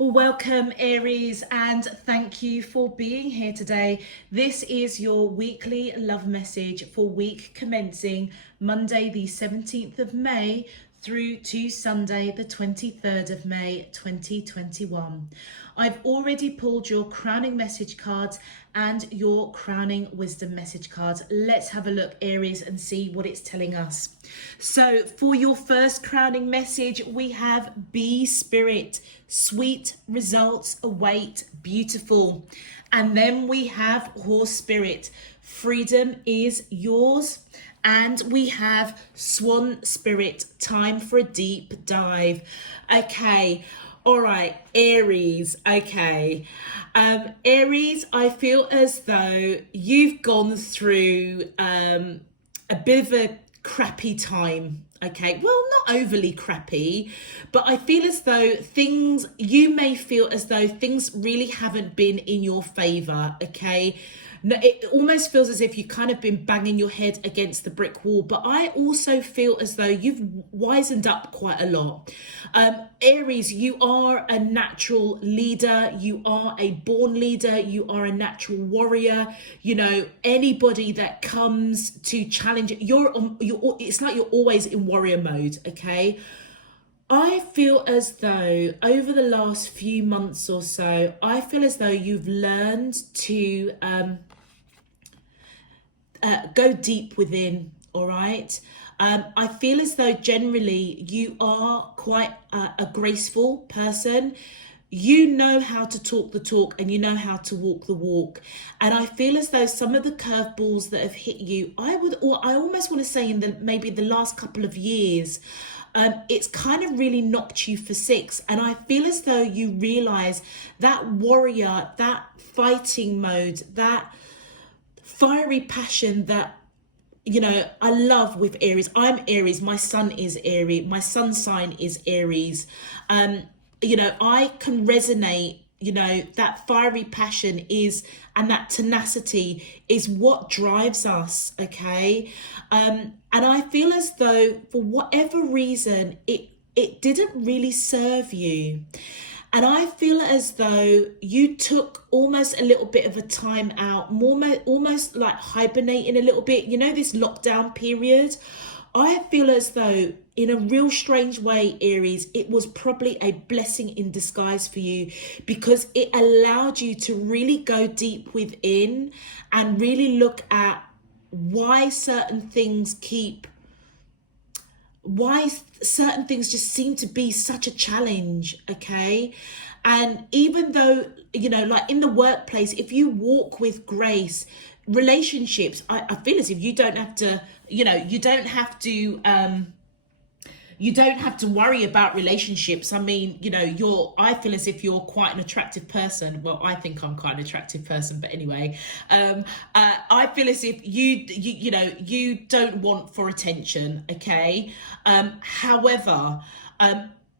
Welcome, Aries, and thank you for being here today. This is your weekly love message for week commencing Monday, the 17th of May through to Sunday, the 23rd of May, 2021. I've already pulled your crowning message cards and your crowning wisdom message cards. Let's have a look, Aries, and see what it's telling us. So for your first crowning message, we have Be Spirit. Sweet results await, beautiful. And then we have Horse Spirit. Freedom is yours. And we have Swan Spirit, time for a deep dive. Okay, all right, Aries, okay. Aries, I feel as though you've gone through a bit of a crappy time. Okay, well, not overly crappy, but I feel as though you may feel as though things really haven't been in your favor, okay? No, it almost feels as if you've kind of been banging your head against the brick wall, but I also feel as though you've wisened up quite a lot. Aries, you are a natural leader. You are a born leader. You are a natural warrior. You know, anybody that comes to challenge it's like you're always in warrior mode, okay? I feel as though over the last few months or so, I feel as though you've learned to go deep within, all right? I feel as though generally you are quite a graceful person. You know how to talk the talk and you know how to walk the walk. And I feel as though some of the curveballs that have hit you, I almost want to say maybe the last couple of years, it's kind of really knocked you for six. And I feel as though you realize that warrior, that fighting mode, that fiery passion that, you know, I love with Aries. I'm Aries. My sun is Aries. My sun sign is Aries. You know, I can resonate, you know, that fiery passion and that tenacity is what drives us, okay? And I feel as though for whatever reason, it didn't really serve you. And I feel as though you took almost a little bit of a time out, almost like hibernating a little bit, you know, this lockdown period. I feel as though in a real strange way, Aries, it was probably a blessing in disguise for you because it allowed you to really go deep within and really look at why certain things just seem to be such a challenge, okay? And even though, you know, like in the workplace, if you walk with grace, relationships, I feel as if you don't have to, you know, you don't have to worry about relationships. I mean, you know, I feel as if you're quite an attractive person. Well, I think I'm quite an attractive person, but anyway, I feel as if you don't want for attention, okay? However,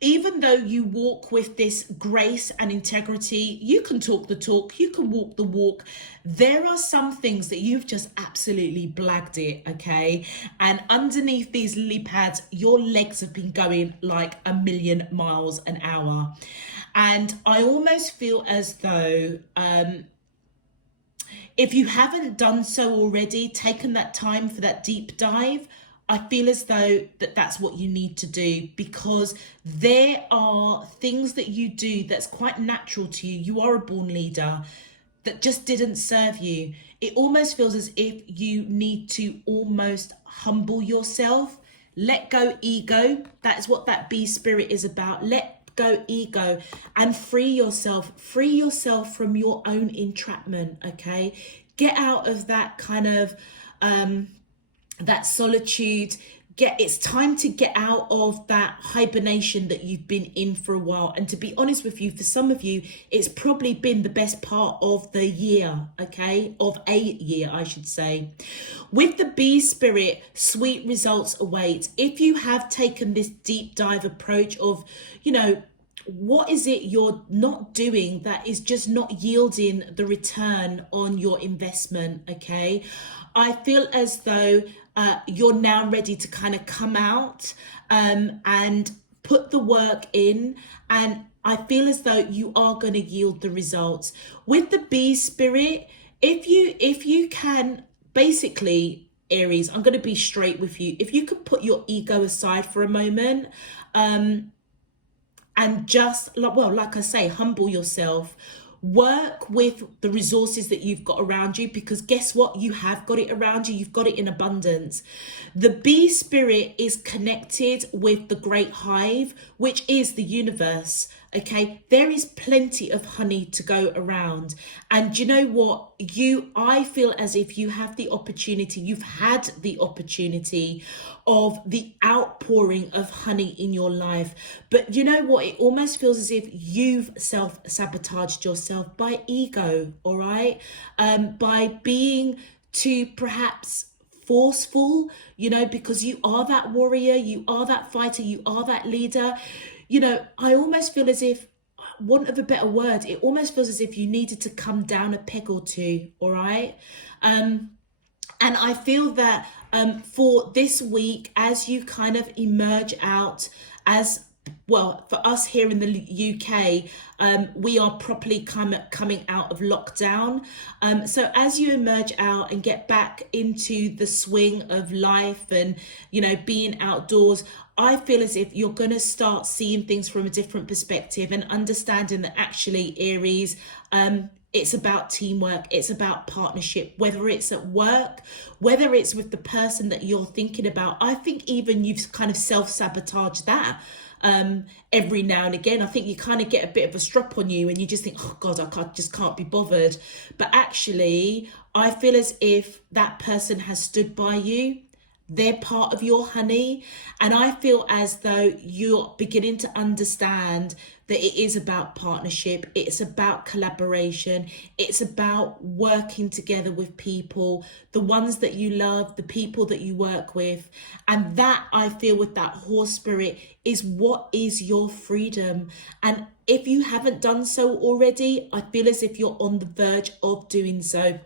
even though you walk with this grace and integrity, you can talk the talk, you can walk the walk. There are some things that you've just absolutely blagged it, okay? And underneath these lily pads, your legs have been going like a million miles an hour. And I almost feel as though if you haven't done so already, taken that time for that deep dive, I feel as though that's what you need to do because there are things that you do that's quite natural to you. You are a born leader that just didn't serve you. It almost feels as if you need to almost humble yourself, let go ego. That's what that Be Spirit is about. Let go ego and free yourself from your own entrapment, okay? Get out of that kind of that solitude. It's time to get out of that hibernation that you've been in for a while. And to be honest with you, for some of you, it's probably been the best part of the year, okay? Of a year, I should say. With the Bee Spirit, sweet results await. If you have taken this deep dive approach of, you know, what is it you're not doing that is just not yielding the return on your investment, okay? I feel as though you're now ready to kind of come out and put the work in. And I feel as though you are going to yield the results. With the bee spirit, if you can, basically, Aries, I'm going to be straight with you. If you could put your ego aside for a moment, and just, like I say, humble yourself. Work with the resources that you've got around you, because guess what? You have got it around you. You've got it in abundance. The bee spirit is connected with the great hive, which is the universe. Okay, there is plenty of honey to go around. And you know what? I feel as if you have the opportunity, you've had the opportunity of the outpouring of honey in your life. But you know what? It almost feels as if you've self-sabotaged yourself by ego, all right? By being too perhaps forceful, because you are that warrior, you are that fighter, you are that leader. I almost feel as if, want of a better word, it almost feels as if you needed to come down a peg or two, all right? And I feel that for this week, as you kind of emerge out, as well, for us here in the UK, we are properly coming out of lockdown. So as you emerge out and get back into the swing of life and, being outdoors, I feel as if you're going to start seeing things from a different perspective and understanding that actually, Aries, it's about teamwork, it's about partnership, whether it's at work, whether it's with the person that you're thinking about. I think even you've kind of self-sabotaged that every now and again. I think you kind of get a bit of a strop on you and you just think, oh God, just can't be bothered. But actually, I feel as if that person has stood by you. They're part of your honey. And I feel as though you're beginning to understand that it is about partnership. It's about collaboration. It's about working together with people, the ones that you love, the people that you work with. And that, I feel, with that horse spirit, is what is your freedom. And if you haven't done so already, I feel as if you're on the verge of doing so,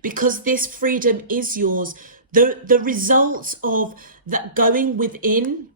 because this freedom is yours. The results of that going within,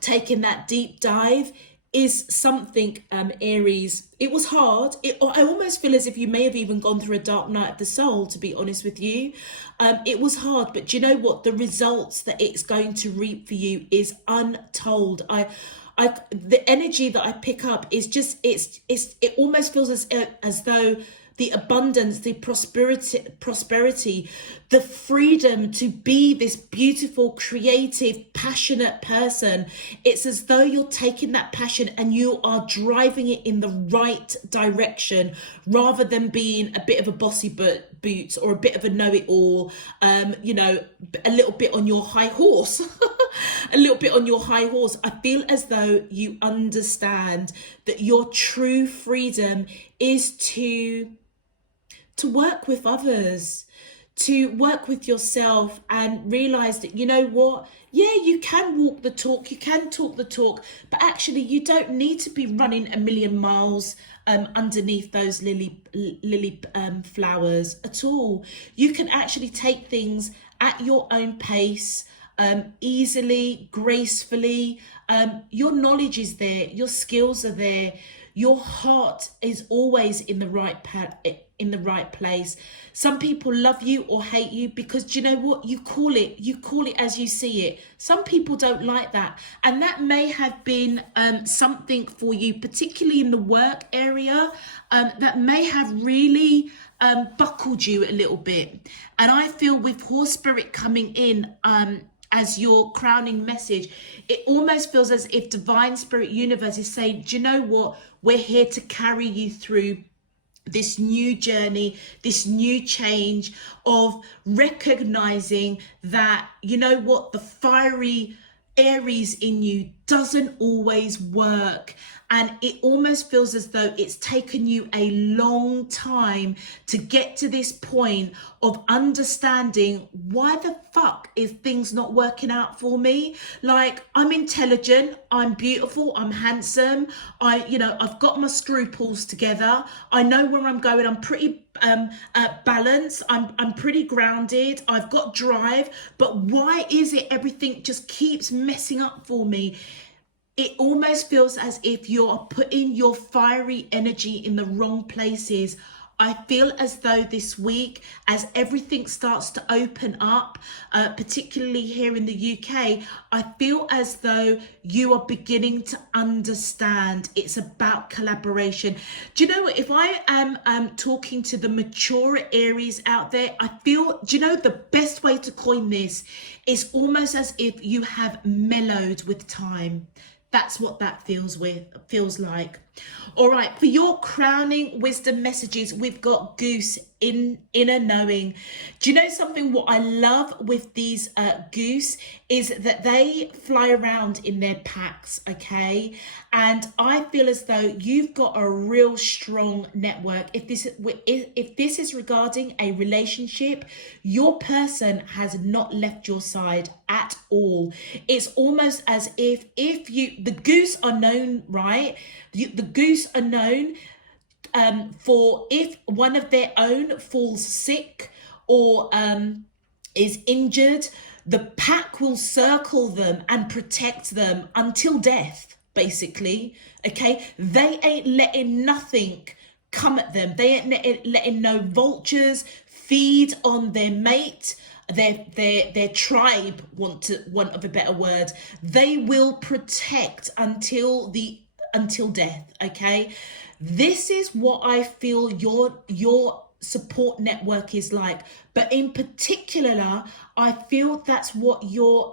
taking that deep dive, is something, Aries. It was hard. I almost feel as if you may have even gone through a dark night of the soul, to be honest with you. It was hard, but do you know what? The results that it's going to reap for you is untold. The energy that I pick up is just, it almost feels as though the abundance, the prosperity, the freedom to be this beautiful, creative, passionate person. It's as though you're taking that passion and you are driving it in the right direction, rather than being a bit of a bossy boots or a bit of a know-it-all, a little bit on your high horse. A little bit on your high horse. I feel as though you understand that your true freedom is to work with others, to work with yourself, and realize that, you know what? Yeah, you can walk the talk, you can talk the talk, but actually you don't need to be running a million miles underneath those lily flowers at all. You can actually take things at your own pace, easily, gracefully. Your knowledge is there, your skills are there, your heart is always in the right place. Some people love you or hate you because, do you know what? You call it as you see it. Some people don't like that, and that may have been something for you, particularly in the work area, that may have really buckled you a little bit. And I feel with horse spirit coming in as your crowning message, it almost feels as if divine spirit universe is saying, do you know what? We're here to carry you through this new journey, this new change of recognizing that, you know what, the fiery Aries in you doesn't always work. And it almost feels as though it's taken you a long time to get to this point of understanding, why the fuck is things not working out for me? Like, I'm intelligent, I'm beautiful, I'm handsome, I've got my scruples together, I know where I'm going, I'm pretty balanced, I'm pretty grounded, I've got drive, but why is it everything just keeps messing up for me? it almost feels as if you're putting your fiery energy in the wrong places. I feel as though this week, as everything starts to open up, particularly here in the UK, I feel as though you are beginning to understand it's about collaboration. Do you know what? If I am talking to the mature Aries out there, I feel, do you know, the best way to coin this is almost as if you have mellowed with time. That's what that feels like. All right, for your crowning wisdom messages, we've got Goose in inner knowing. Do you know something? What I love with these goose is that they fly around in their packs, okay? And I feel as though you've got a real strong network. If this is regarding a relationship, your person has not left your side at all. It's almost as if the goose are known, right? The goose are known for if one of their own falls sick or is injured, the pack will circle them and protect them until death, basically. Okay, they ain't letting nothing come at them. They ain't letting no vultures feed on their mate, their tribe, want of a better word. They will protect until death. Okay, this is what I feel your support network is like, but in particular I feel that's what your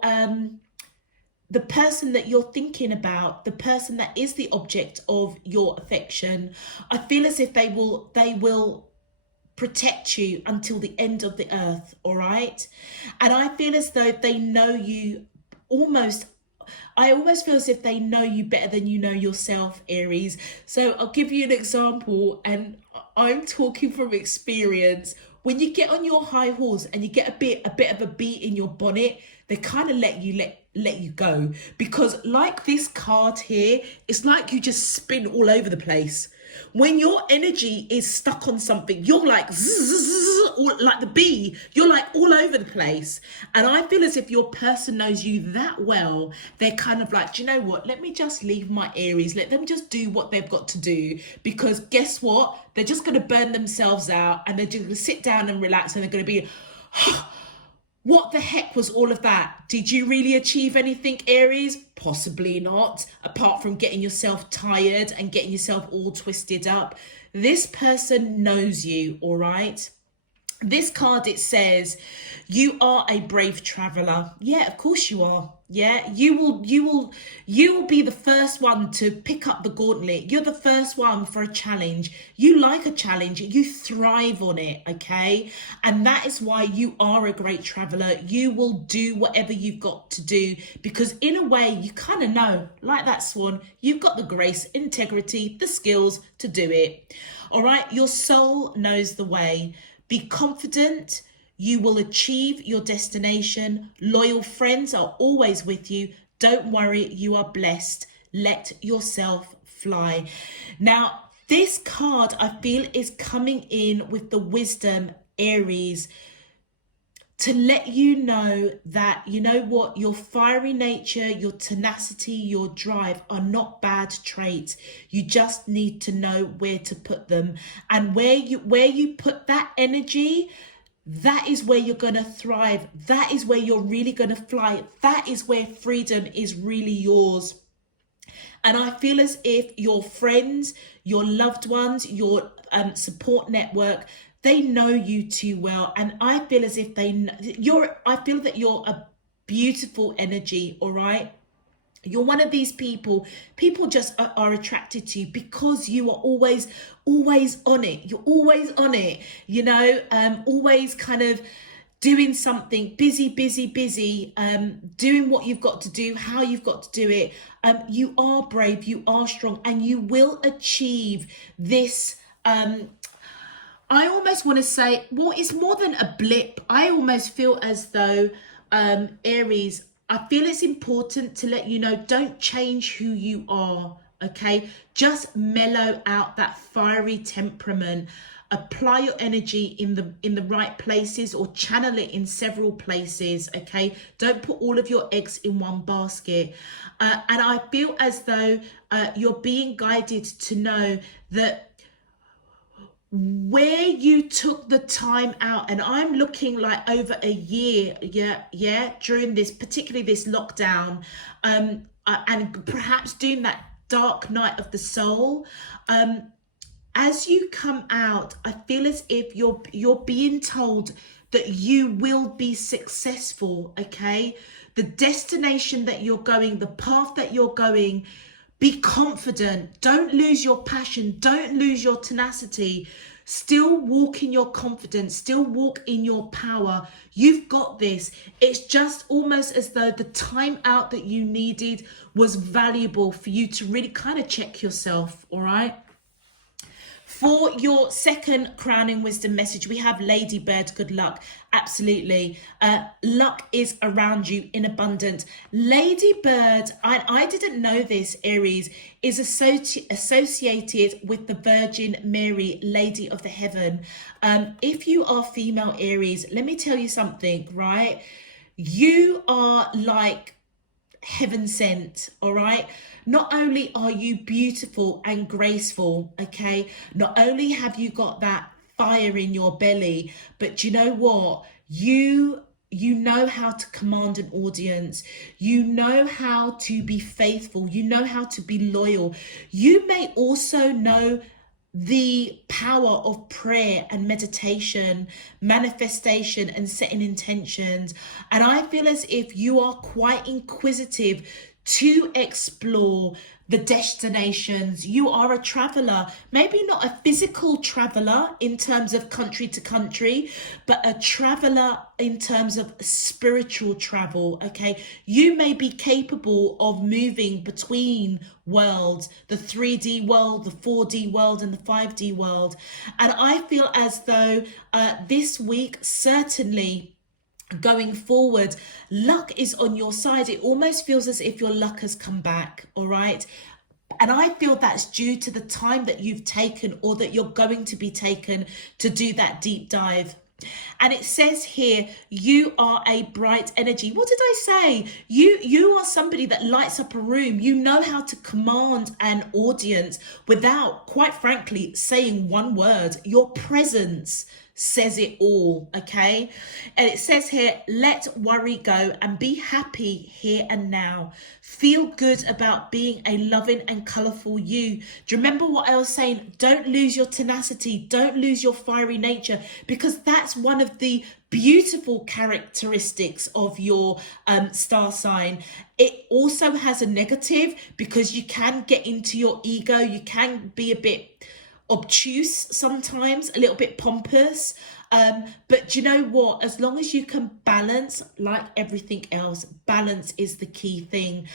the person that you're thinking about, the person that is the object of your affection, I feel as if they will protect you until the end of the earth. All right, and I feel as though they know you I almost feel as if they know you better than you know yourself, Aries. So I'll give you an example, and I'm talking from experience. When you get on your high horse and you get a bit of a beat in your bonnet, they kind of let you go, because like this card here, it's like you just spin all over the place. When your energy is stuck on something, you're like zzz, like the bee, you're like all over the place. And I feel as if your person knows you that well, they're kind of like, do you know what, let me just leave my Aries, let them just do what they've got to do, because guess what, they're just going to burn themselves out, and they're just going to sit down and relax, and they're going to be what the heck was all of that? Did you really achieve anything, Aries? Possibly not, apart from getting yourself tired and getting yourself all twisted up. This person knows you, all right? This card, it says, you are a brave traveler. Yeah, of course you are. Yeah, you will be the first one to pick up the gauntlet. You're the first one for a challenge. You like a challenge. You thrive on it, okay? And that is why you are a great traveler. You will do whatever you've got to do, because in a way you kind of know, like that swan, you've got the grace, integrity, the skills to do it. All right, your soul knows the way. Be confident. You will achieve your destination. Loyal friends are always with you. Don't worry, you are blessed. Let yourself fly. Now, this card I feel is coming in with the wisdom, Aries, to let you know that, you know what, your fiery nature, your tenacity, your drive are not bad traits. You just need to know where to put them. And where you put that energy, that is where you're going to thrive. That is where you're really going to fly. That is where freedom is really yours. And I feel as if your friends, your loved ones, your support network, they know you too well. And I feel as if I feel that you're a beautiful energy, all right? You're one of these people just are attracted to you because you are always on it. You're always on it, you know, always kind of doing something, busy, doing what you've got to do, how you've got to do it. You are brave, you are strong, and you will achieve this. I almost want to say, well, it's more than a blip. I almost feel as though, Aries, I feel it's important to let you know, don't change who you are, okay? Just mellow out that fiery temperament. apply your energy in the right places, or channel it in several places. Okay, don't put all of your eggs in one basket. And I feel as though you're being guided to know that where you took the time out, and I'm looking like over a year, during this, particularly this lockdown, and perhaps doing that dark night of the soul, as you come out, I feel as if you're being told that you will be successful. Okay, the destination that you're going, the path that you're going, be confident. Don't lose your passion. Don't lose your tenacity. Still walk in your confidence. Still walk in your power. You've got this. It's just almost as though the time out that you needed was valuable for you to really kind of check yourself. All right. For your second crowning wisdom message, we have Ladybird. Good luck. Absolutely. Luck is around you in abundance. Ladybird, I didn't know this, Aries, is associated with the Virgin Mary, Lady of the Heaven. If you are female Aries, let me tell you something, right? You are like heaven sent. All right, not only are you beautiful and graceful, okay, not only have you got that fire in your belly, but you know what, you know how to command an audience. You know how to be faithful. You know how to be loyal. You may also know the power of prayer and meditation, manifestation and setting intentions. And I feel as if you are quite inquisitive to explore the destinations. You are a traveler, maybe not a physical traveler in terms of country to country, but a traveler in terms of spiritual travel. Okay, you may be capable of moving between worlds, the 3D world, the 4D world and the 5D world. And I feel as though this week, certainly going forward, luck is on your side. It almost feels as if your luck has come back. All right, and I feel that's due to the time that you've taken, or that you're going to be taken, to do that deep dive. And it says here, you are a bright energy. What did I say? You are somebody that lights up a room. You know how to command an audience without, quite frankly, saying one word. Your presence says it all. Okay, and it says here, let worry go and be happy here and now. Feel good about being a loving and colorful you. Do you remember what I was saying? Don't lose your tenacity. Don't lose your fiery nature, because that's one of the beautiful characteristics of your star sign. It also has a negative, because you can get into your ego. You can be a bit obtuse sometimes, a little bit pompous, but you know what, as long as you can balance, like everything else, balance is the key thing.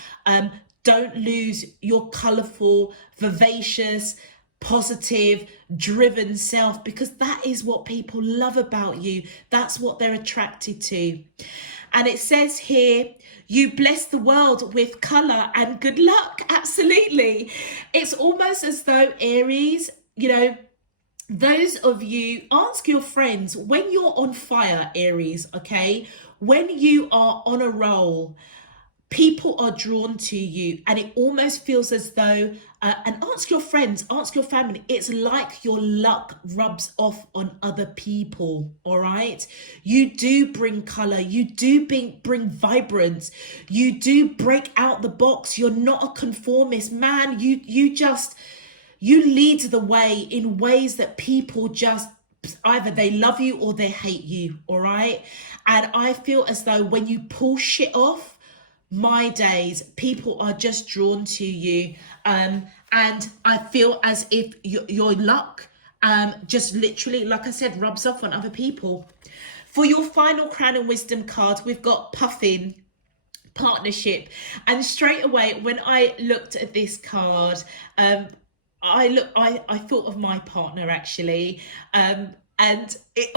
Don't lose your colorful, vivacious, positive, driven self, because that is what people love about you. That's what they're attracted to. And it says here, you bless the world with color and good luck. Absolutely. It's almost as though, Aries, you know, those of you, ask your friends, when you're on fire, Aries, okay, when you are on a roll, people are drawn to you, and it almost feels as though, and ask your friends, ask your family, it's like your luck rubs off on other people. All right, you do bring color, you do bring vibrance, you do break out the box. You're not a conformist, man. You lead the way in ways that people just, either they love you or they hate you. All right, and I feel as though when you pull shit off, my days, people are just drawn to you, and I feel as if your luck just literally, like I said, rubs off on other people. For your final crown and wisdom card, we've got Puffin, partnership. And straight away when I looked at this card, I thought of my partner, actually, and it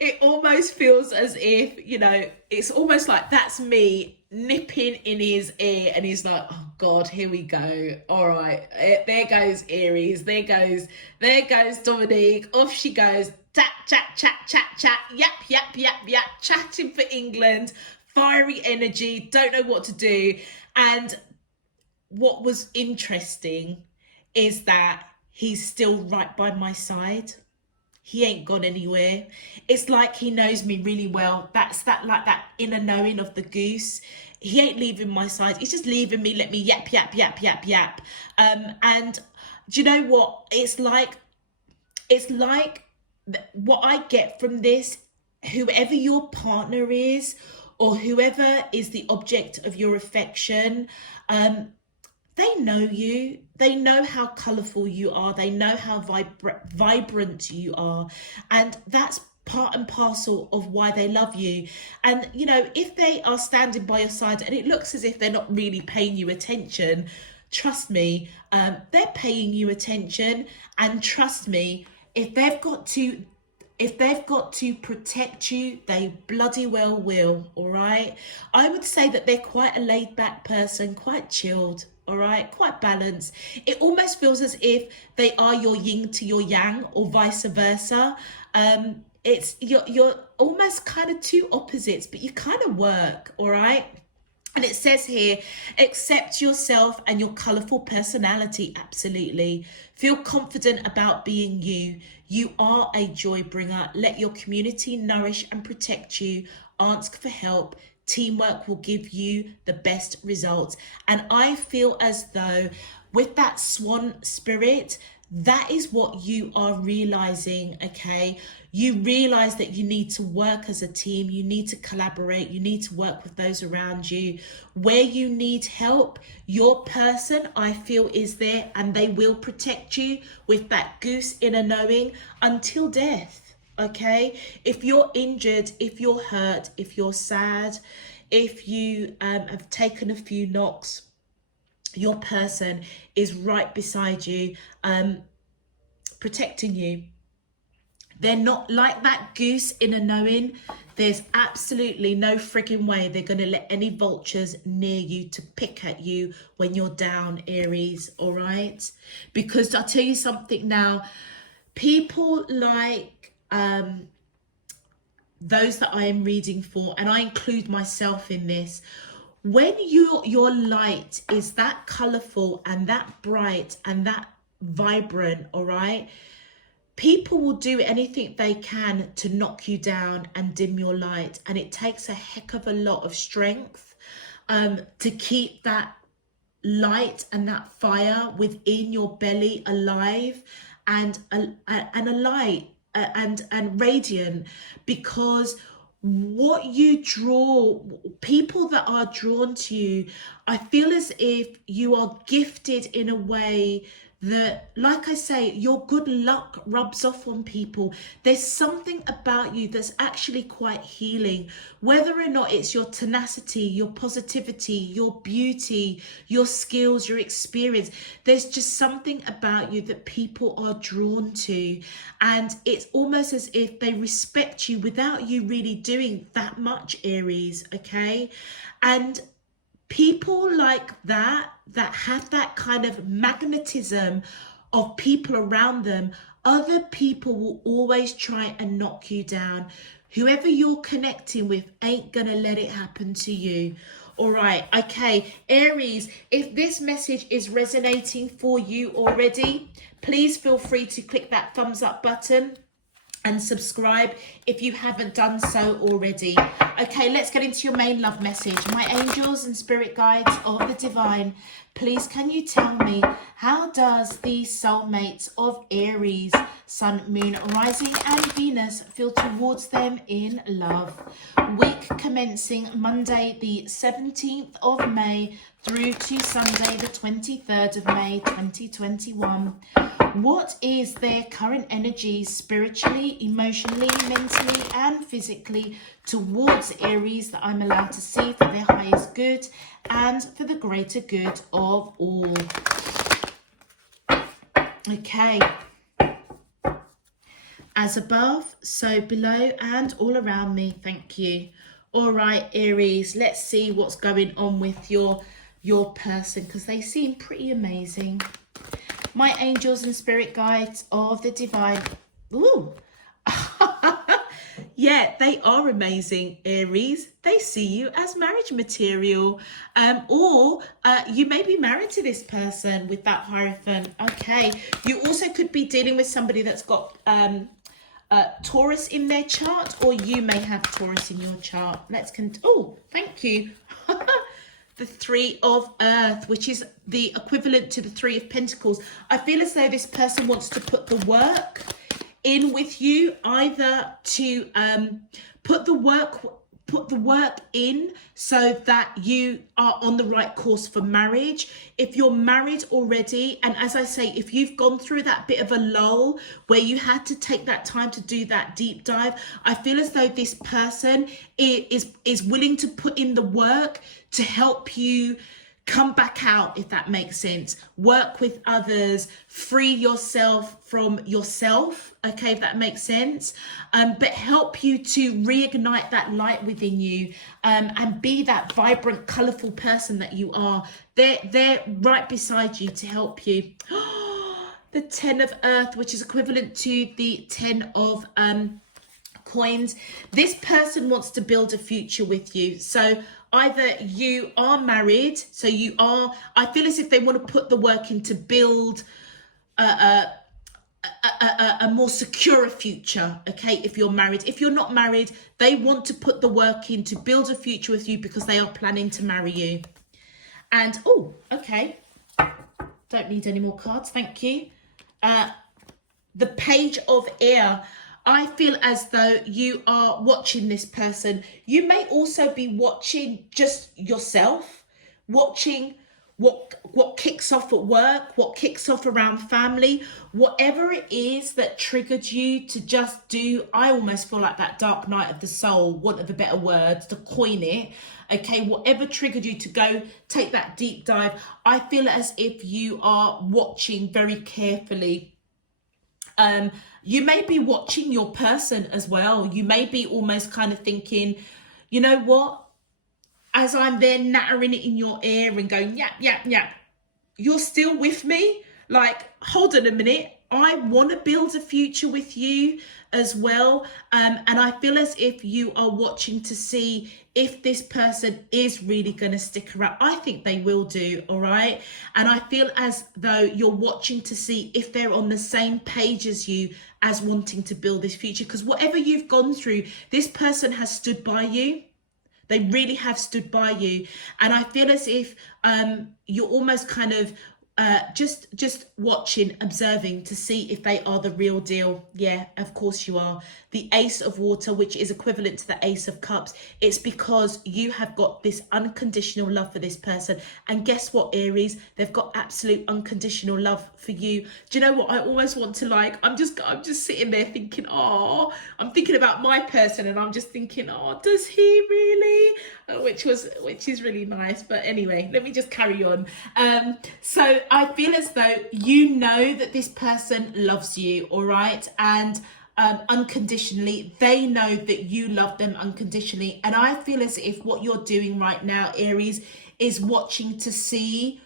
it almost feels as if, you know, it's almost like that's me nipping in his ear, and he's like, oh God, here we go. All right, there goes Aries. There goes Dominique. Off she goes. Chat. Yap. Chatting for England. Fiery energy. Don't know what to do. And what was interesting is that he's still right by my side. He ain't gone anywhere. It's like he knows me really well. That's that inner knowing of the goose. He ain't leaving my side. He's just leaving me. Let me yap. And do you know what? It's like what I get from this. Whoever your partner is, or whoever is the object of your affection, they know you. They know how colourful you are. They know how vibrant you are. And that's part and parcel of why they love you. And, you know, if they are standing by your side and it looks as if they're not really paying you attention, trust me, they're paying you attention. And trust me, if they've got to protect you, they bloody well will, all right? I would say that they're quite a laid-back person, quite chilled, all right? Quite balanced. It almost feels as if they are your yin to your yang, or vice versa. You're almost kind of two opposites, but you kind of work, all right? And it says here, accept yourself and your colourful personality, absolutely. Feel confident about being you. You are a joy bringer. Let your community nourish and protect you. Ask for help. Teamwork will give you the best results. And I feel as though with that swan spirit, that is what you are realizing, okay? You realize that you need to work as a team. You need to collaborate. You need to work with those around you. Where you need help, your person, I feel, is there, and they will protect you with that goose inner knowing until death, okay? If you're injured, if you're hurt, if you're sad, if you have taken a few knocks, your person is right beside you, protecting you. They're not like that goose inner knowing. There's absolutely no frigging way they're going to let any vultures near you to pick at you when you're down, Aries, all right? Because I'll tell you something now, people like those that I am reading for, and I include myself in this, when your light is that colourful and that bright and that vibrant, all right, people will do anything they can to knock you down and dim your light. And it takes a heck of a lot of strength to keep that light and that fire within your belly alive and alight and radiant, because what you draw, people that are drawn to you, I feel as if you are gifted in a way that, like I say, your good luck rubs off on people. There's something about you that's actually quite healing, whether or not it's your tenacity, your positivity, your beauty, your skills, your experience. There's just something about you that people are drawn to, and it's almost as if they respect you without you really doing that much, Aries, okay? And people like that have that kind of magnetism of people around them, other people will always try and knock you down. Whoever you're connecting with ain't gonna let it happen to you. All right, okay, Aries, if this message is resonating for you already, please feel free to click that thumbs up button and subscribe if you haven't done so already. Okay, let's get into your main love message. My angels and spirit guides of the divine, please can you tell me, how does the soulmates of Aries, Sun, Moon, Rising and Venus feel towards them in love? Week commencing Monday the 17th of May through to Sunday the 23rd of May 2021. What is their current energy spiritually, emotionally, mentally and physically towards Aries that I'm allowed to see for their highest good and for the greater good of all? Okay. As above, so below and all around me. Thank you. All right, Aries, let's see what's going on with your person, because they seem pretty amazing. My angels and spirit guides of the divine. Ooh. Yeah, they are amazing, Aries. They see you as marriage material. Or you may be married to this person with that Hierophant. Okay. You also could be dealing with somebody that's got Taurus in their chart, or you may have Taurus in your chart. Oh, thank you. The Three of Earth, which is the equivalent to the Three of Pentacles. I feel as though this person wants to put the work in with you, either to put the work in so that you are on the right course for marriage. If you're married already, and as I say, if you've gone through that bit of a lull where you had to take that time to do that deep dive, I feel as though this person is willing to put in the work to help you come back out, if that makes sense. Work with others, free yourself from yourself, okay, if that makes sense. But help you to reignite that light within you, and be that vibrant, colourful person that you are. They're right beside you to help you. The Ten of Earth, which is equivalent to the Ten of Coins. This person wants to build a future with you. So either you are married, so you are, I feel as if they want to put the work in to build a more secure future, okay, if you're married. If you're not married, they want to put the work in to build a future with you because they are planning to marry you. And, oh, okay, don't need any more cards, thank you. The Page of Air. I feel as though you are watching this person. You may also be watching just yourself, watching what kicks off at work, what kicks off around family, whatever it is that triggered you to just do. I almost feel like that dark night of the soul, want of a better word, to coin it. Okay, whatever triggered you to go take that deep dive, I feel as if you are watching very carefully. You may be watching your person as well. You may be almost kind of thinking, you know what? As I'm there nattering it in your ear and going, yap, yap, yap, you're still with me? Like, hold on a minute. I want to build a future with you as well. And I feel as if you are watching to see if this person is really going to stick around. I think they will do, all right? And I feel as though you're watching to see if they're on the same page as you as wanting to build this future. Because whatever you've gone through, this person has stood by you. They really have stood by you. And I feel as if you're almost kind of just watching, observing to see if they are the real deal. Yeah, of course you are. The Ace of Water, which is equivalent to the Ace of Cups. It's because you have got this unconditional love for this person. And guess what, Aries? They've got absolute unconditional love for you. Do you know what? I almost want to, like, I'm just sitting there thinking, oh, I'm thinking about my person and I'm just thinking, oh, does he really? Which is really nice. But anyway, let me just carry on. So I feel as though you know that this person loves you, all right? And unconditionally, they know that you love them unconditionally. And I feel as if what you're doing right now, Aries, is watching to see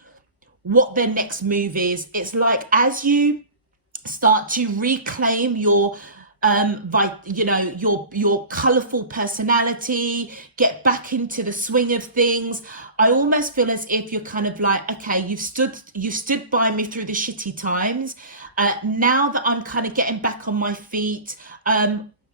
what their next move is. It's like as you start to reclaim your your colorful personality, get back into the swing of things, I almost feel as if you're kind of like, okay, you've stood by me through the shitty times. Now that I'm kind of getting back on my feet,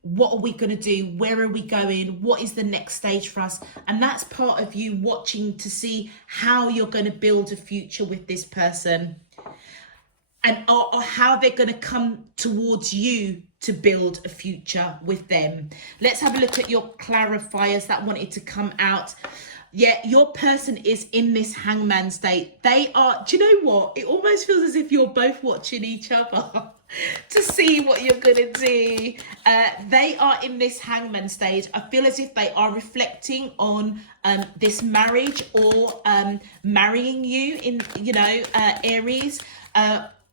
what are we going to do? Where are we going? What is the next stage for us? And that's part of you watching to see how you're going to build a future with this person, and or how they're going to come towards you to build a future with them. Let's have a look at your clarifiers that wanted to come out. Yeah, your person is in this hangman state. They are, do you know what? It almost feels as if you're both watching each other to see what you're going to do. They are in this hangman stage. I feel as if they are reflecting on this marriage or marrying you in, Aries.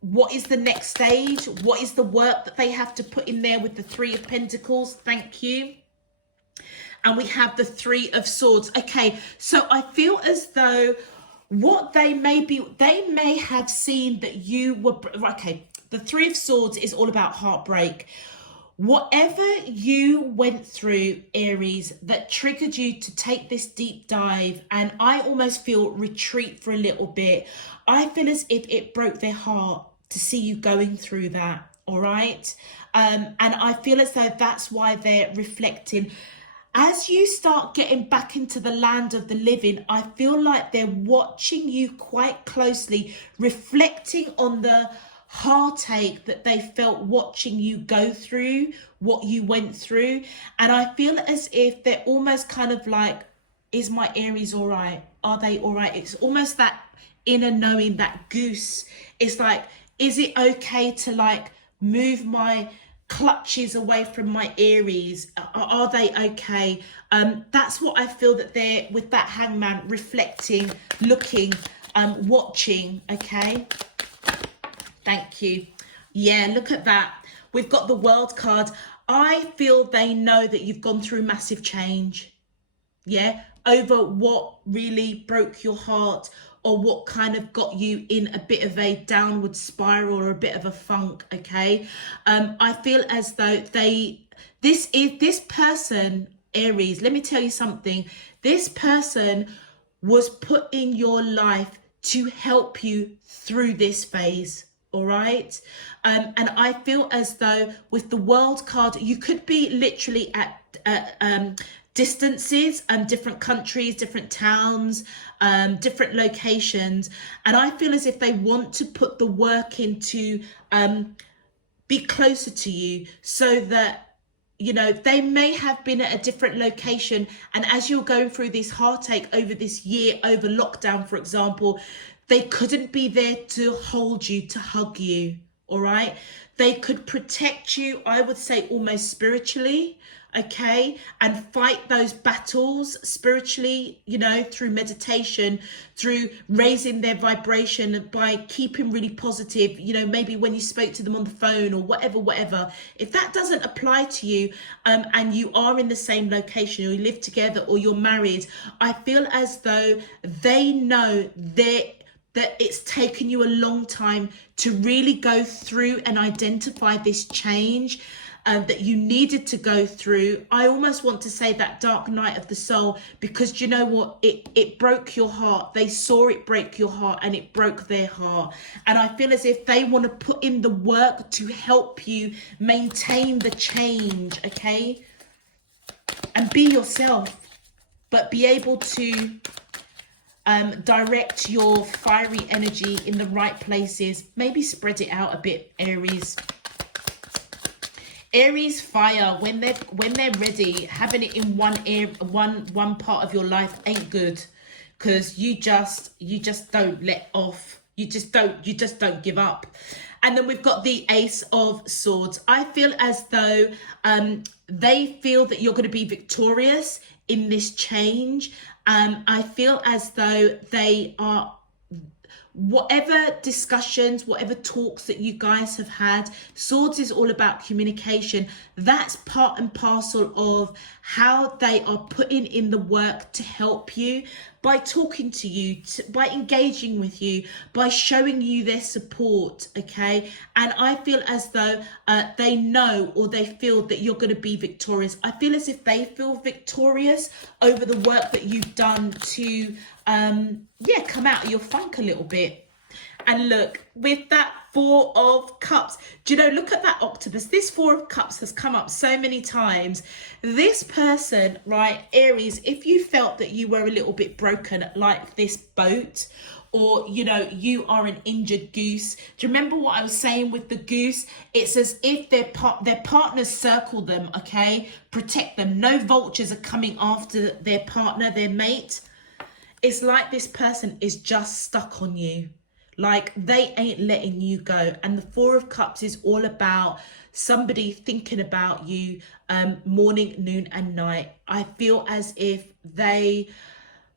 What is the next stage? What is the work that they have to put in there with the Three of Pentacles? Thank you. And we have the Three of Swords. Okay, so I feel as though what they may have seen that you were, okay, the Three of Swords is all about heartbreak. Whatever you went through, Aries, that triggered you to take this deep dive, and I almost feel retreat for a little bit. I feel as if it broke their heart to see you going through that, all right? And I feel as though that's why they're reflecting. As you start getting back into the land of the living, I feel like they're watching you quite closely, reflecting on the heartache that they felt watching you go through what you went through. And I feel as if they're almost kind of like, is my Aries all right? Are they all right? It's almost that inner knowing, that goose. It's like, is it okay to like move my clutches away from my Aries? Are they okay? That's what I feel that they're, with that Hangman, reflecting, looking, watching. Okay, thank you. Yeah, look at that. We've got the World card. I feel they know that you've gone through massive change. Yeah, over what really broke your heart, or what kind of got you in a bit of a downward spiral or a bit of a funk. Okay, I feel as though this person, Aries, let me tell you something. This person was put in your life to help you through this phase. All right. And I feel as though with the World card, you could be literally at distances, different countries, different towns, different locations. And I feel as if they want to put the work in to be closer to you, so that, you know, they may have been at a different location. And as you're going through this heartache over this year, over lockdown, for example, they couldn't be there to hold you, to hug you. All right. They could protect you, I would say, almost spiritually. Okay, and fight those battles spiritually, you know, through meditation, through raising their vibration by keeping really positive, you know, maybe when you spoke to them on the phone or whatever. If that doesn't apply to you, and you are in the same location, or you live together, or you're married, I feel as though they know that it's taken you a long time to really go through and identify this change that you needed to go through. I almost want to say that dark night of the soul, because do you know what? It broke your heart. They saw it break your heart, and it broke their heart. And I feel as if they want to put in the work to help you maintain the change, okay? And be yourself, but be able to direct your fiery energy in the right places. Maybe spread it out a bit, Aries. Aries fire, when they're ready, having it in one part of your life ain't good, because you just don't let off. You just don't give up. And then we've got the Ace of Swords. I feel as though they feel that you're going to be victorious in this change. I feel as though they are, whatever discussions, whatever talks that you guys have had, Swords is all about communication. That's part and parcel of how they are putting in the work to help you, by talking to you, by engaging with you, by showing you their support, okay? And I feel as though they know, or they feel that you're going to be victorious. I feel as if they feel victorious over the work that you've done to come out of your funk a little bit. And look, with that Four of Cups, do you know, look at that octopus. This Four of Cups has come up so many times. This person, right, Aries, if you felt that you were a little bit broken, like this boat, or, you know, you are an injured goose. Do you remember what I was saying with the goose? It's as if their partners circle them, okay? Protect them. No vultures are coming after their partner, their mate. It's like this person is just stuck on you. Like they ain't letting you go. And the Four of Cups is all about somebody thinking about you morning, noon and night. I feel as if they,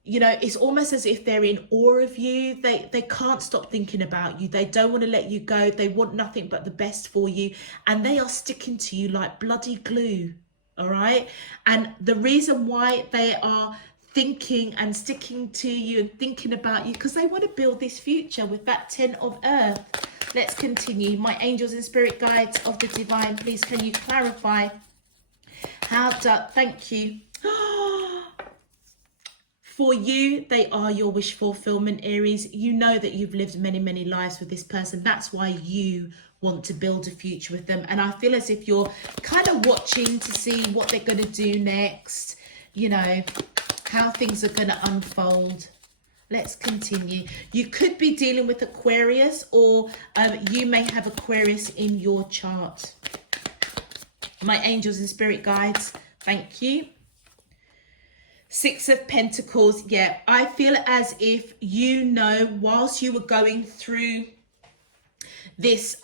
you know, it's almost as if they're in awe of you. They can't stop thinking about you. They don't want to let you go. They want nothing but the best for you. And they are sticking to you like bloody glue. all right? And the reason why they are thinking and sticking to you and thinking about you, because they want to build this future with that 10 of earth. Let's continue. My angels and spirit guides of the divine, please can you clarify how to, thank you. For you, they are your wish fulfillment, Aries. You know that you've lived many, many lives with this person. That's why you want to build a future with them. And I feel as if you're kind of watching to see what they're going to do next, you know, how things are going to unfold. Let's continue. You could be dealing with Aquarius, or you may have Aquarius in your chart. My angels and spirit guides, thank you. Six of Pentacles. Yeah, I feel as if, you know, whilst you were going through this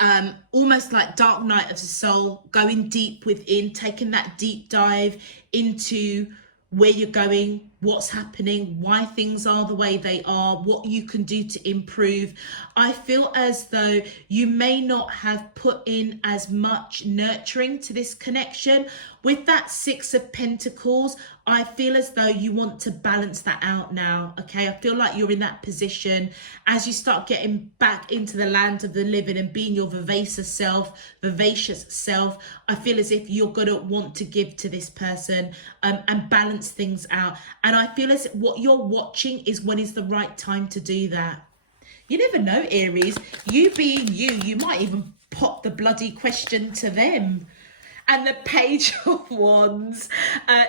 almost like dark night of the soul, going deep within, taking that deep dive into where you're going, what's happening, why things are the way they are, what you can do to improve. I feel as though you may not have put in as much nurturing to this connection. With that Six of Pentacles, I feel as though you want to balance that out now, okay? I feel like you're in that position as you start getting back into the land of the living and being your vivacious self. I feel as if you're going to want to give to this person and balance things out. And I feel as what you're watching is when is the right time to do that. You never know, Aries. You being you might even pop the bloody question to them. And the Page of Wands.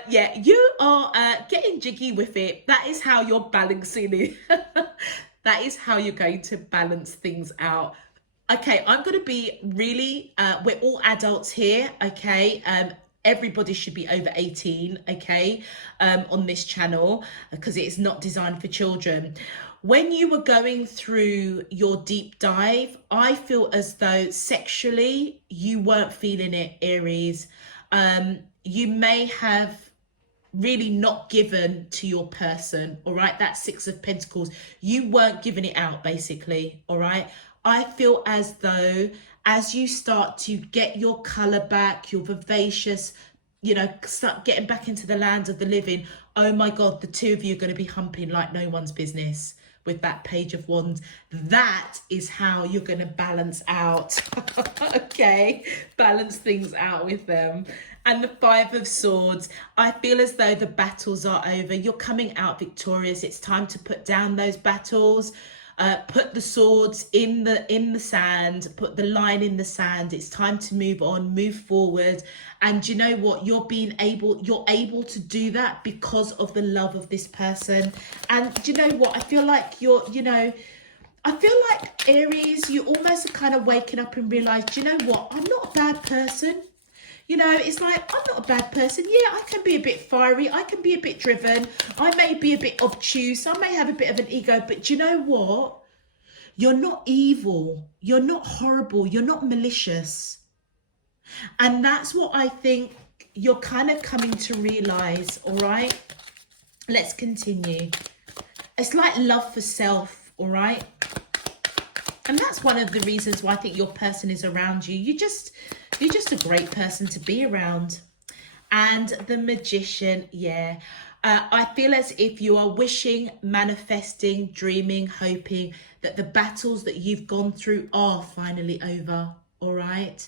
Yeah, you are getting jiggy with it. That is how you're balancing it. That is how you're going to balance things out. Okay, I'm going to be really, we're all adults here, okay? Everybody should be over 18, okay, on this channel, because it's not designed for children. When you were going through your deep dive, I feel as though sexually you weren't feeling it, Aries. You may have really not given to your person, all right? That Six of Pentacles, you weren't giving it out, basically, all right? I feel as though as you start to get your color back, you're vivacious, you know, start getting back into the land of the living, oh my God, the two of you are going to be humping like no one's business with that Page of Wands. That is how you're going to balance out, okay? Balance things out with them. And the Five of Swords, I feel as though the battles are over. You're coming out victorious. It's time to put down those battles. Put the swords in the sand, put the line in the sand. It's time to move on, move forward. And you know what? You're able to do that because of the love of this person. And do you know what? I feel like I feel like, Aries, you almost are kind of waking up and realize, do you know what? I'm not a bad person. You know, it's like, I'm not a bad person. Yeah, I can be a bit fiery. I can be a bit driven. I may be a bit obtuse. I may have a bit of an ego. But do you know what? You're not evil. You're not horrible. You're not malicious. And that's what I think you're kind of coming to realize, all right? Let's continue. It's like love for self, all right? And that's one of the reasons why I think your person is around you. You're just a great person to be around. And the Magician, yeah. I feel as if you are wishing, manifesting, dreaming, hoping that the battles that you've gone through are finally over, all right?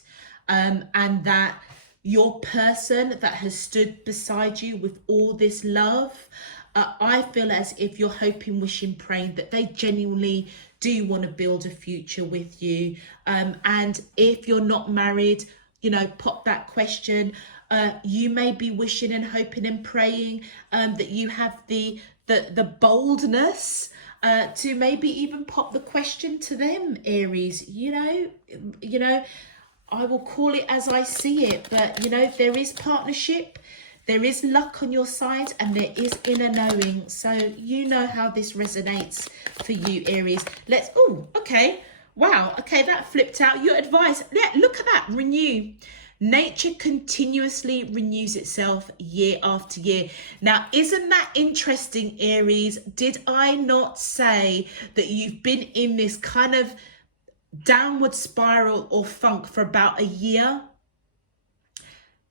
And that your person that has stood beside you with all this love, I feel as if you're hoping, wishing, praying that they genuinely do want to build a future with you. And if you're not married, you know, pop that question. You may be wishing and hoping and praying that you have the boldness to maybe even pop the question to them, Aries. You know, I will call it as I see it, but you know, there is partnership, there is luck on your side, and there is inner knowing. So you know how this resonates for you, Aries. Oh, okay. Wow. Okay, that flipped out. Your advice. Yeah, look at that. Renew. Nature continuously renews itself year after year. Now, isn't that interesting, Aries? Did I not say that you've been in this kind of downward spiral or funk for about a year?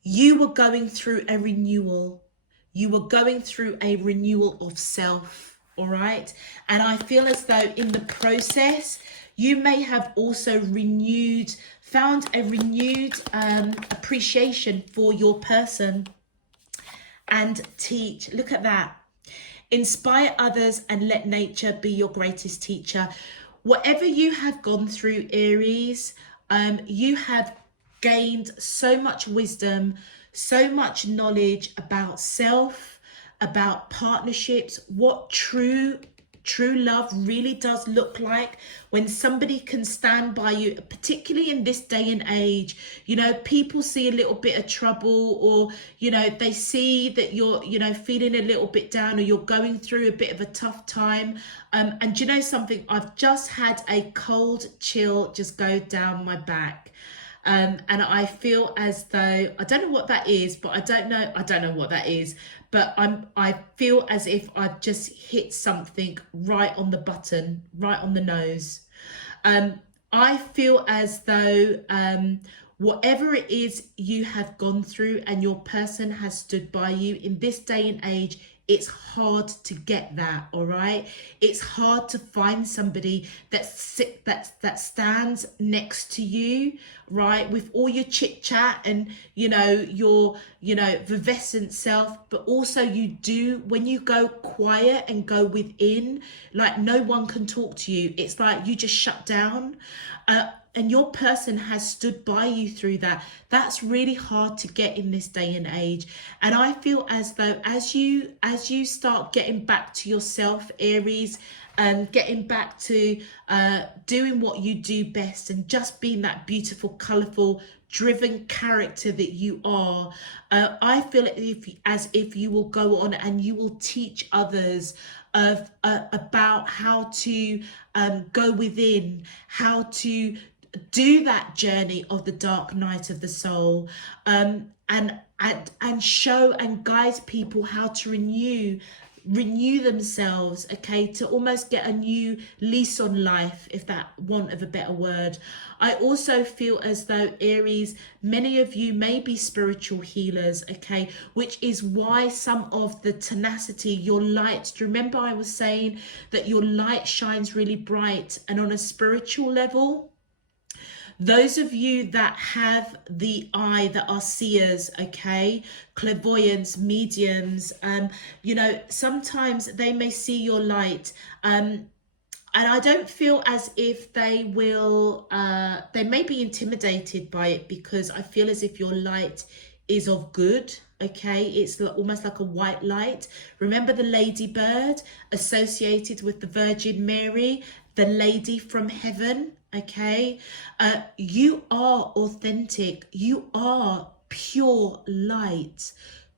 you were going through a renewal. You were going through a renewal of self, all right? And I feel as though in the process, you may have also found a renewed appreciation for your person. And teach, look at that. Inspire others and let nature be your greatest teacher. Whatever you have gone through, Aries, you have gained so much wisdom, so much knowledge about self, about partnerships, what true love really does look like, when somebody can stand by you, particularly in this day and age. You know, people see a little bit of trouble, or, you know, they see that you're, you know, feeling a little bit down, or you're going through a bit of a tough time. And do you know something? I've just had a cold chill just go down my back. And I feel as though, I don't know what that is, but I don't know what that is, but I feel as if I've just hit something right on the button, right on the nose. I feel as though whatever it is you have gone through and your person has stood by you in this day and age, it's hard to get that, all right? It's hard to find somebody that stands next to you, right? With all your chit chat and, you know, your, you know, vivescent self, but also you do, when you go quiet and go within, like no one can talk to you. It's like you just shut down. And your person has stood by you through that. That's really hard to get in this day and age. And I feel as though as you start getting back to yourself, Aries, and getting back to doing what you do best and just being that beautiful, colourful, driven character that you are, I feel as if you will go on and you will teach others about how to go within, how to do that journey of the dark night of the soul, and show and guide people how to renew themselves, okay, to almost get a new lease on life, if that want of a better word. I also feel as though, Aries, many of you may be spiritual healers, okay, which is why some of the tenacity, your light, do you remember I was saying that your light shines really bright? And on a spiritual level, those of you that have the eye, that are seers, okay, clairvoyants, mediums, you know, sometimes they may see your light, and I don't feel as if they will, they may be intimidated by it, because I feel as if your light is of good, okay? It's almost like a white light. Remember the ladybird associated with the Virgin Mary, the lady from heaven, okay? You are authentic. You are pure light,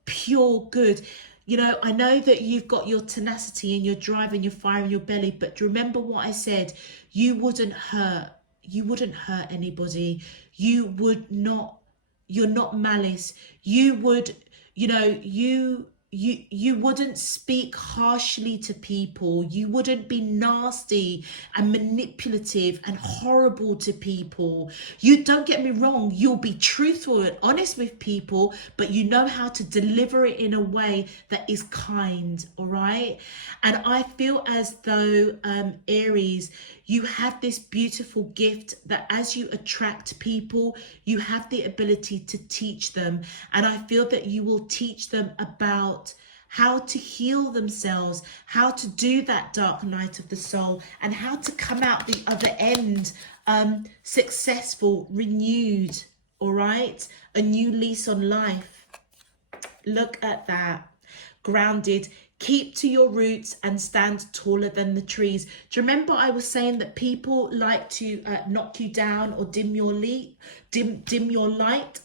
pure good. You know, I know that you've got your tenacity and your drive and your fire in your belly, but remember what I said. You wouldn't hurt anybody. You would not, you're not malice. You would, you know, you wouldn't speak harshly to people. You wouldn't be nasty and manipulative and horrible to people. You, don't get me wrong, you'll be truthful and honest with people, but you know how to deliver it in a way that is kind, all right? And I feel as though, Aries, you have this beautiful gift that as you attract people, you have the ability to teach them. And I feel that you will teach them about how to heal themselves, how to do that dark night of the soul, and how to come out the other end successful, renewed, all right? A new lease on life. Look at that. Grounded. Keep to your roots and stand taller than the trees. Do you remember I was saying that people like to knock you down or dim your light?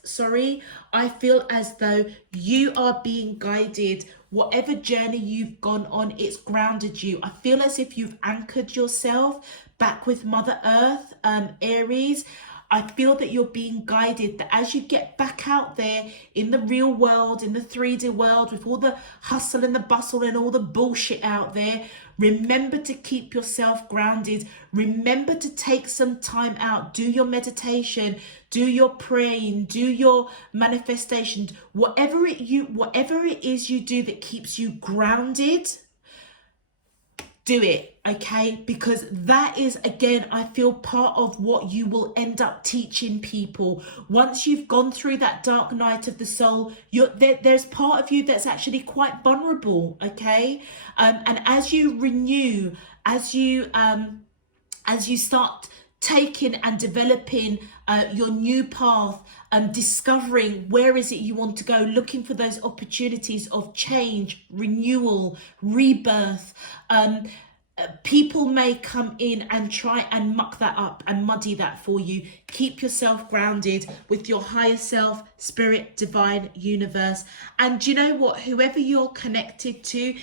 Sorry. I feel as though you are being guided. Whatever journey you've gone on, it's grounded you. I feel as if you've anchored yourself back with Mother Earth, Aries. I feel that you're being guided, that as you get back out there in the real world, in the 3D world, with all the hustle and the bustle and all the bullshit out there, remember to keep yourself grounded. Remember to take some time out, do your meditation, do your praying, do your manifestation, whatever it is you do that keeps you grounded. Do it, okay? Because that is, again, I feel part of what you will end up teaching people. Once you've gone through that dark night of the soul, there's part of you that's actually quite vulnerable, okay? And as you renew, as you start taking and developing your new path, discovering where is it you want to go, looking for those opportunities of change, renewal, rebirth. People may come in and try and muck that up and muddy that for you. Keep yourself grounded with your higher self, spirit, divine, universe. And you know what? Whoever you're connected to,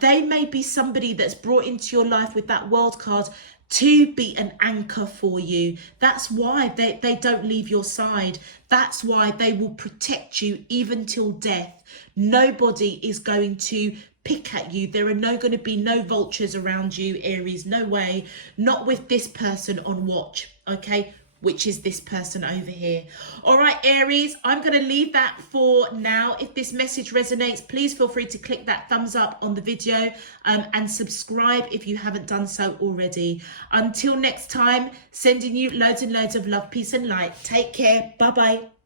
they may be somebody that's brought into your life with that world card to be an anchor for you. That's why they don't leave your side. That's why they will protect you even till death. Nobody is going to pick at you. There are going to be no vultures around you, Aries. No way. Not with this person on watch, okay? Which is this person over here. All right, Aries, I'm going to leave that for now. If this message resonates, please feel free to click that thumbs up on the video and subscribe if you haven't done so already. Until next time, sending you loads and loads of love, peace and light. Take care. Bye-bye.